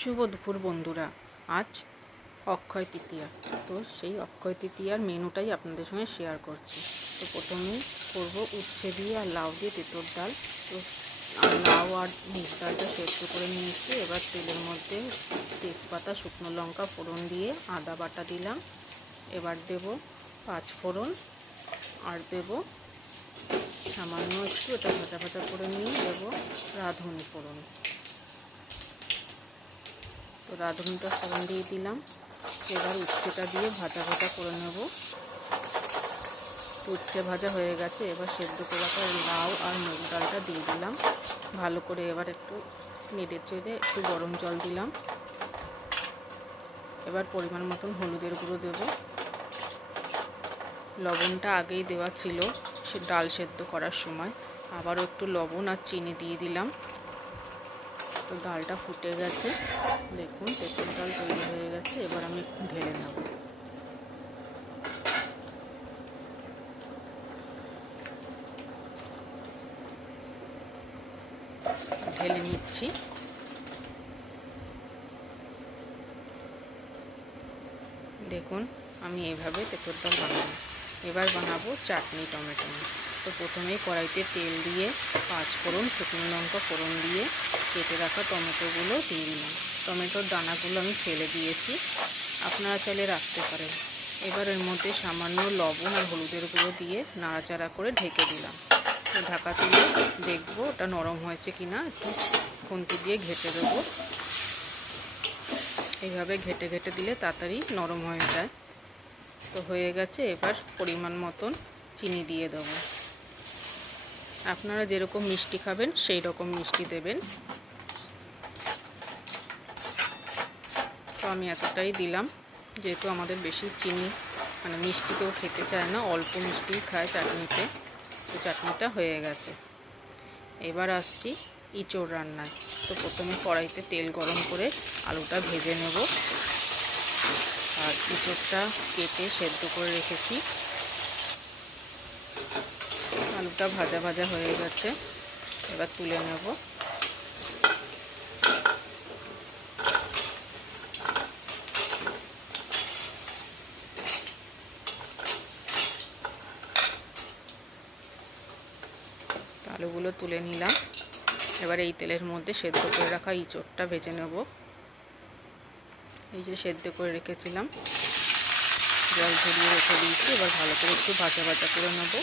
শুভ দুপুর বন্ধুরা। আজ অক্ষয় তৃতীয়া, তো সেই অক্ষয় তৃতীয়ার মেনুটাই আপনাদের সঙ্গে শেয়ার করছি। তো প্রথমেই করব উচ্ছে দিয়ে আর লাউ দিয়ে তেঁতুর ডাল। তো লাউ আর মুগ ডালটা সেদ্ধ করে নিয়েছি। এবার তেলের মধ্যে তেজপাতা, শুকনো লঙ্কা ফোড়ন দিয়ে আদা বাটা দিলাম। এবার দেব 5 ফোড়ন আর দেব সামান্য একটু এটা ভাজা ভাজা করে নিয়ে দেব রাঁধুনি ফোড়ন। তো রাঁধুনিটা ফোড়ন দিয়ে দিলাম। এবার উচ্ছেটা দিয়ে ভাজা ভাজা করে নেব। উচ্ছে ভাজা হয়ে গেছে। এবার সেদ্ধ করে রাখা লাউ আর মুগ ডালটা দিয়ে দিলাম। ভালো করে এবার একটু নেড়ে চেড়ে একটু গরম জল দিলাম। এবার পরিমাণ মতন হলুদের গুঁড়ো দেব। লবণটা আগেই দেওয়া ছিল সে ডাল সেদ্ধ করার সময়। আবারও একটু লবণ আর চিনি দিয়ে দিলাম। তো ডালটা ফুটে গেছে, দেখুন তেঁতুল ডাল তৈরি হয়ে গেছে। এবার আমি একটু ঢেলে নেব। ঢেলে নিচ্ছি। দেখুন আমি এইভাবে তেঁতুল ডাল বানাবো। এবার বানাবো চাটনি টমেটো। তো প্রথমেই কড়াইতে তেল দিয়ে 5 ফোড়ন, শুকনো লঙ্কা ফোড়ন দিয়ে কেটে রাখা টমেটোগুলো দিয়ে দিলাম। টমেটোর দানাগুলো আমি ফেলে দিয়েছি, আপনারা চাইলে রাখতে পারেন। এবার এর মধ্যে সামান্য লবণ আর হলুদের গুঁড়ো দিয়ে নাড়াচাড়া করে ঢেকে দিলাম। তো ঢাকা তুলে দেখবো ওটা নরম হয়েছে কিনা, একটু খুন্তি দিয়ে ঘেঁটে দেবো। এইভাবে ঘেঁটে ঘেঁটে দিলে তাড়াতাড়ি নরম হয়ে যায়। তো হয়ে গেছে। এবার পরিমাণ মতন চিনি দিয়ে দেবো। আপনারা যেরকম মিষ্টি খাবেন সেই রকম মিষ্টি দেবেন। তো আমি এতটাই দিলাম, যেহেতু আমাদের বেশি চিনি মিষ্টি কেউ খেতে চায় না, অল্প মিষ্টি খায় চাটনিতে। তো চাটনিটা হয়ে গেছে। এবার আসছি ইঁচড় রান্নায়। তো প্রথমে কড়াইতে তেল গরম করে আলুটা ভেজে নেব। আর ইঁচড়টা কেটে সেদ্ধ করে রেখেছি। আলুটা ভাজা ভাজা হয়ে গেছে, এবার তুলে নেব। আলুগুলো তুলে নিলাম। এবার এই তেলের মধ্যে সেদ্ধ করে রাখা ইঁচড়টা ভেজে নেব। এই যে সেদ্ধ করে রেখেছিলাম, জল ঝরিয়ে রেখে দিয়েছি। এবার ভালো করে একটু ভাজা ভাজা করে নেব।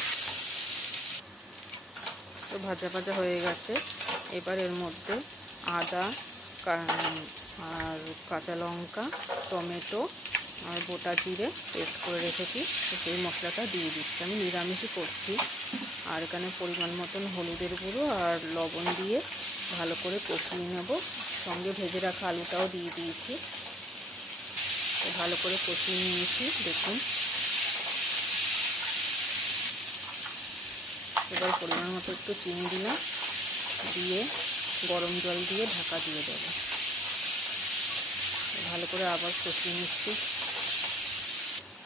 তো ভাজা ভাজা হয়ে গেছে। এবার এর মধ্যে আদা আর কাঁচা লঙ্কা, টমেটো আর গোটা জিরে পেস্ট করে রেখেছি, তো সেই মশলাটা দিয়ে দিচ্ছি। আমি নিরামিষই করছি। আর এখানে পরিমাণ মতন হলুদের গুঁড়ো আর লবণ দিয়ে ভালো করে কষিয়ে নেব। সঙ্গে ভেজে রাখা আলুটাও দিয়ে দিয়েছি। তো ভালো করে কষিয়ে নিয়েছি, দেখুন। এবার পরিমাণ মতো একটু চিনি দিলাম, দিয়ে গরম জল দিয়ে ঢাকা দিয়ে দেবো। ভালো করে আবার কষিয়ে নিচ্ছি।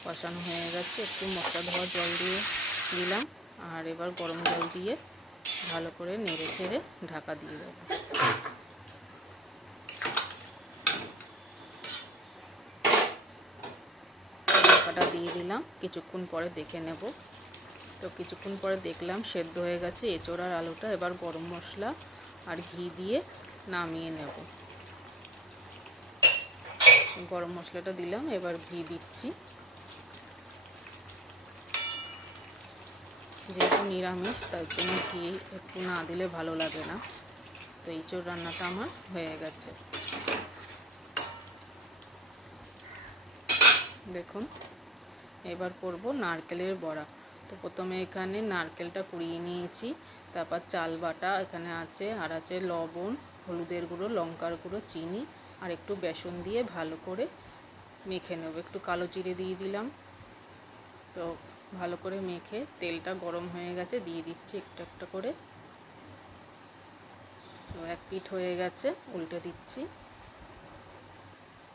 কষানো হয়ে গেছে। একটু মশলা ধোয়া জল দিয়ে দিলাম। আর এবার গরম জল দিয়ে ভালো করে নেড়ে চেড়ে ঢাকা দিয়ে দেবো। ঢাকাটা দিয়ে দিলাম। কিছুক্ষণ পরে দেখে নেব। তো কিছুক্ষণ পরে দেখলাম সেদ্ধ হয়ে গেছে এঁচোড় আর আলুটা। এবার গরম মশলা আর ঘি দিয়ে নামিয়ে নেব। গরম মশলাটা দিলাম, এবার ঘি দিচ্ছি। যেহেতু নিরামিষ তাই জন্য ঘি একটু না দিলে ভালো লাগে না। তো এঁচোড় রান্নাটা আমার হয়ে গেছে, দেখুন। এবার করব নারকেলের বড়া। তো প্রথমে এখানে নারকেলটা কুড়িয়ে নিয়েছি। তারপর চাল বাটা এখানে আছে, আর আছে লবণ, হলুদের গুঁড়ো, লঙ্কার গুঁড়ো, চিনি আর একটু বেসন দিয়ে ভালো করে মেখে নেব। একটু কালো জিরে দিয়ে দিলাম। তো ভালো করে মেখে তেলটা গরম হয়ে গেছে, দিয়ে দিচ্ছি একটা একটা করে। তো এক পিঠ হয়ে গেছে, উল্টে দিচ্ছি।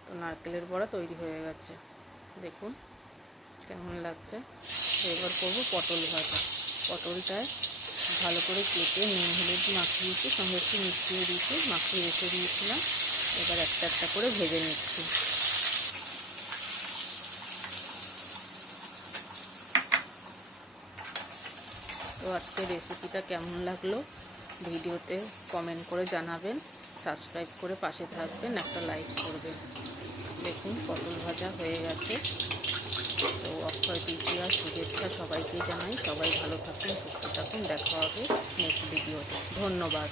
তো নারকেলের বড়া তৈরি হয়ে গেছে, দেখুন কেমন লাগছে। এবার করবো পটল ভাজা। পটলটায় ভালো করে কেটে নুন হলুদ মাখিয়েছি, সঙ্গে একটু মিশিয়ে দিয়েছি, মাখিয়ে রেখে দিয়েছিলাম। এবার একটা একটা করে ভেজে নিচ্ছি। তো আজকে রেসিপিটা কেমন লাগলো ভিডিওতে কমেন্ট করে জানাবেন, সাবস্ক্রাইব করে পাশে থাকবেন, একটা লাইক করবেন। দেখুন পটল ভাজা হয়ে গেছে। তো অক্ষয় তৃতীয়ার শুভেচ্ছা সবাইকে জানাই। সবাই ভালো থাকুন, সুস্থ থাকুন। দেখা হবে নেক্সট ভিডিওতে। ধন্যবাদ।